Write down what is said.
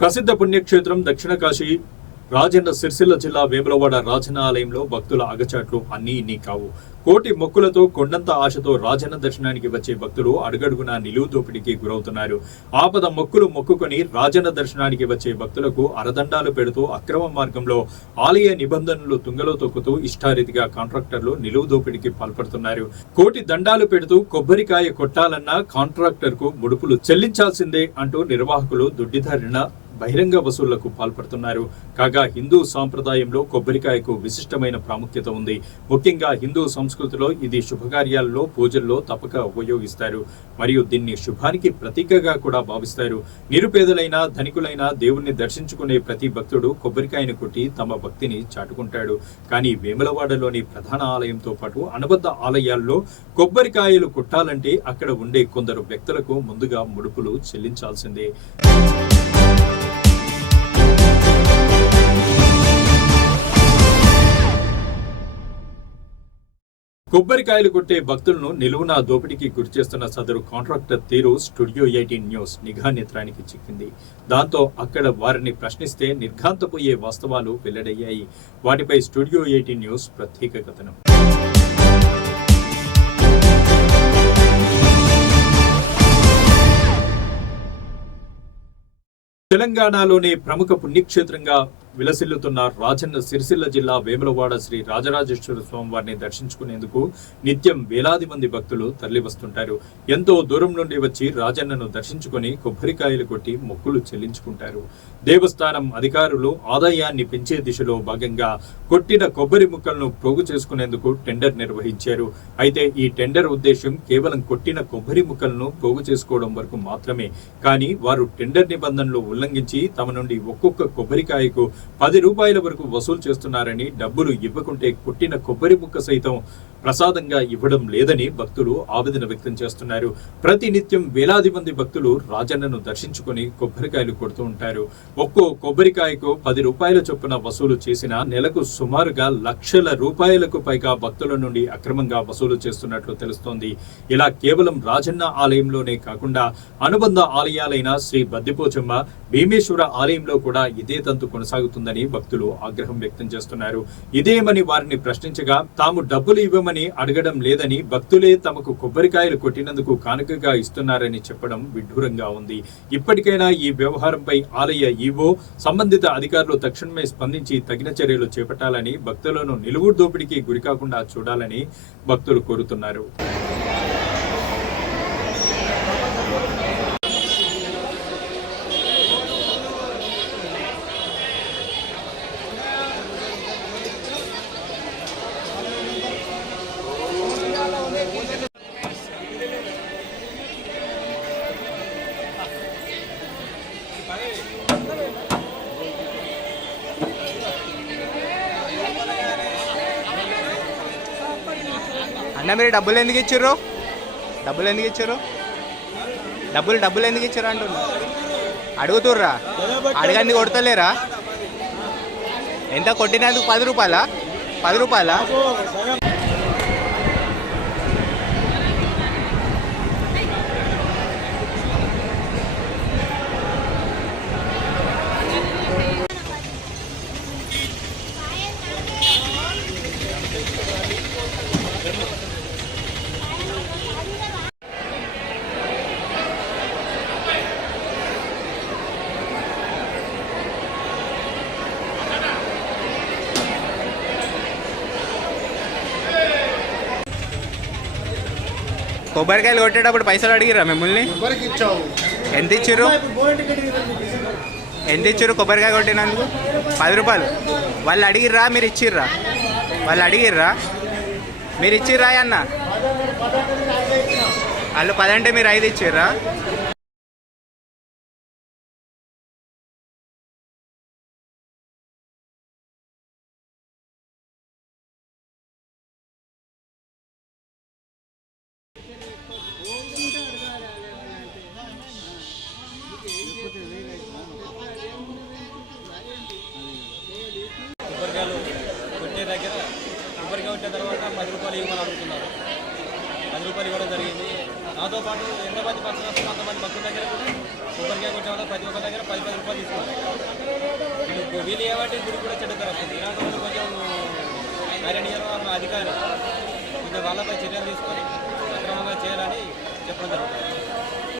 ప్రసిద్ధ పుణ్యక్షేత్రం దక్షిణ కాశీ రాజన్న సిరిసిల్ల జిల్లా వేములవాడ రాజన్న ఆలయంలో భక్తుల అగచాట్లు అన్నీ ఇన్ని కావు. కోటి మొక్కులతో కొండంత ఆశతో రాజన్న దర్శనానికి వచ్చే భక్తులు అడుగడుగునా నిలువు దోపిడీకి గురవుతున్నారు. ఆపద మొక్కులు మొక్కుకొని రాజన్న దర్శనానికి వచ్చే భక్తులకు అరదండాలు పెడుతూ అక్రమ మార్గంలో ఆలయ నిబంధనలు తుంగలో తొక్కుతూ ఇష్టారీతిగా కాంట్రాక్టర్లు నిలువు దోపిడీకి పాల్పడుతున్నారు. కోటి దండాలు పెడుతూ కొబ్బరికాయ కొట్టాలన్న కాంట్రాక్టర్ కు ముడుపులు చెల్లించాల్సిందే అంటూ నిర్వాహకులు దుడ్డిదారిన బహిరంగ వసూళ్లకు పాల్పడుతున్నారు. కాగా హిందూ సాంప్రదాయంలో కొబ్బరికాయకు విశిష్టమైన ప్రాముఖ్యత ఉంది. ముఖ్యంగా హిందూ సంస్కృతిలో ఇది శుభకార్యాల్లో పూజల్లో తప్పక ఉపయోగిస్తారు. మరియు దీన్ని శుభానికి ప్రతీకగా కూడా భావిస్తారు. నిరుపేదలైన ధనికులైన దేవుణ్ణి దర్శించుకునే ప్రతి భక్తుడు కొబ్బరికాయను కొట్టి తమ భక్తిని చాటుకుంటాడు. కానీ వేములవాడలోని ప్రధాన ఆలయంతో పాటు అనుబంధ ఆలయాల్లో కొబ్బరికాయలు కొట్టాలంటే అక్కడ ఉండే కొందరు వ్యక్తులకు ముందుగా ముడుపులు చెల్లించాల్సిందే. కొబ్బరికాయలు కొట్టే భక్తులను నిలువునా దోపిడీకి గురిచేస్తున్న సదరు కాంట్రాక్టర్ తీరు స్టూడియో 18 న్యూస్ నిఘా నేత్రానికి చిక్కింది. దాంతో అక్కడ వారిని ప్రశ్నిస్తే నిర్ఘాంతపోయే వాస్తవాలు వెల్లడయ్యాయి. వాటిపై స్టూడియో 18 న్యూస్ ప్రత్యేక కథనం. తెలంగాణలోనే ప్రముఖ పుణ్యక్షేత్రంగా విలసిల్లుతున్న రాజన్న సిరిసిల్ల జిల్లా వేములవాడ శ్రీ రాజరాజేశ్వర స్వామి వారిని దర్శించుకునేందుకు నిత్యం వేలాది మంది భక్తులు తరలివస్తుంటారు. ఎంతో దూరం నుండి వచ్చి రాజన్నను దర్శించుకుని కొబ్బరికాయలు కొట్టి మొక్కులు చెల్లించుకుంటారు. దేవస్థానం అధికారులు ఆదాయాన్ని పెంచే దిశలో భాగంగా కొట్టిన కొబ్బరి ముక్కలను పోగు చేసుకునేందుకు టెండర్ నిర్వహించారు. అయితే ఈ టెండర్ ఉద్దేశం కేవలం కొట్టిన కొబ్బరి ముక్కలను పోగు చేసుకోవడం వరకు మాత్రమే. కానీ వారు టెండర్ నిబంధనలు ఉల్లంఘించి తమ నుండి ఒక్కొక్క కొబ్బరికాయకు 10 రూపాయల వరకు వసూలు చేస్తున్నారని, డబ్బులు ఇవ్వకుంటే కొట్టిన కొబ్బరి ముక్క సైతం ప్రసాదంగా ఇవ్వడం లేదని భక్తులు ఆవేదన వ్యక్తం చేస్తున్నారు. ప్రతి నిత్యం వేలాది మంది భక్తులు రాజన్నను దర్శించుకుని కొబ్బరికాయలు కొడుతూ ఉంటారు. ఒక్కో కొబ్బరికాయకు 10 రూపాయల చొప్పున వసూలు చేసిన నెలకు సుమారుగా లక్షల రూపాయలకు పైగా భక్తుల నుండి అక్రమంగా వసూలు చేస్తున్నట్లు తెలుస్తోంది. ఇలా కేవలం రాజన్న ఆలయంలోనే కాకుండా అనుబంధ ఆలయాలైన శ్రీ బద్దిపోచమ్మ, భీమేశ్వర ఆలయంలో కూడా ఇదే తంతు కొనసాగుతుందని భక్తులు ఆగ్రహం వ్యక్తం చేస్తున్నారు. ఇదేమని వారిని ప్రశ్నించగా తాము డబ్బులు ఇవ్వమని అడగడం లేదని, భక్తులే తమకు కొబ్బరికాయలు కొట్టినందుకు కానుకగా ఇస్తున్నారని చెప్పడం విడ్డూరంగా ఉంది. ఇప్పటికైనా ఈ వ్యవహారంపై ఆలయ ఈవో, సంబంధిత అధికారులు తక్షణమే స్పందించి తగిన చర్యలు చేపట్టాలని, భక్తులను నిలువు దోపిడీకి గురికాకుండా చూడాలని భక్తులు కోరుతున్నారు. అన్న మీరు డబ్బులు ఎందుకు ఇచ్చారు? డబ్బులు ఎందుకు ఇచ్చారు అంటున్నా. అడుగుతుర్రా? అడగండి, కొడతలేరా? ఎంత కొట్టినందుకు 10 రూపాయలా? 10 రూపాయలా? కొబ్బరికాయలు కొట్టేటప్పుడు పైసలు అడిగిరా మిమ్మల్ని? ఎంత ఇచ్చారు? కొబ్బరికాయ కొట్టినందుకు 10 రూపాయలు. వాళ్ళు అడిగిర్రా? మీరు ఇచ్చిర్రా? వాళ్ళు అడిగిర్రా? మీరు ఇచ్చిర్రా అన్న? వాళ్ళు 10 అంటే మీరు 5 ఇచ్చిర్రా? కొబ్బరికాయలు కొట్టే దగ్గర కొబ్బరికాయ కొట్టిన తర్వాత 10 రూపాయలు ఇవ్వమని అడుగుతున్నారు. 10 రూపాయలు ఇవ్వడం జరిగింది. నాతో పాటు ఎంతమంది పర్సన్ వస్తారో అంతమంది భక్తుల దగ్గర కొబ్బరికాయ కొట్టే వాళ్ళ ప్రతి ఒక్కరి దగ్గర 10 రూపాయలు తీసుకోవాలి. వీళ్ళు ఏమంటే గుడి కూడా చెడ్డ పేరు వస్తుంది. ఇలాంటి వాళ్ళు కొంచెం ఐరన్ వాళ్ళ అధికారులు కొంచెం వాళ్ళపై చర్యలు తీసుకొని సక్రమంగా చేయాలని చెప్పడం జరుగుతుంది.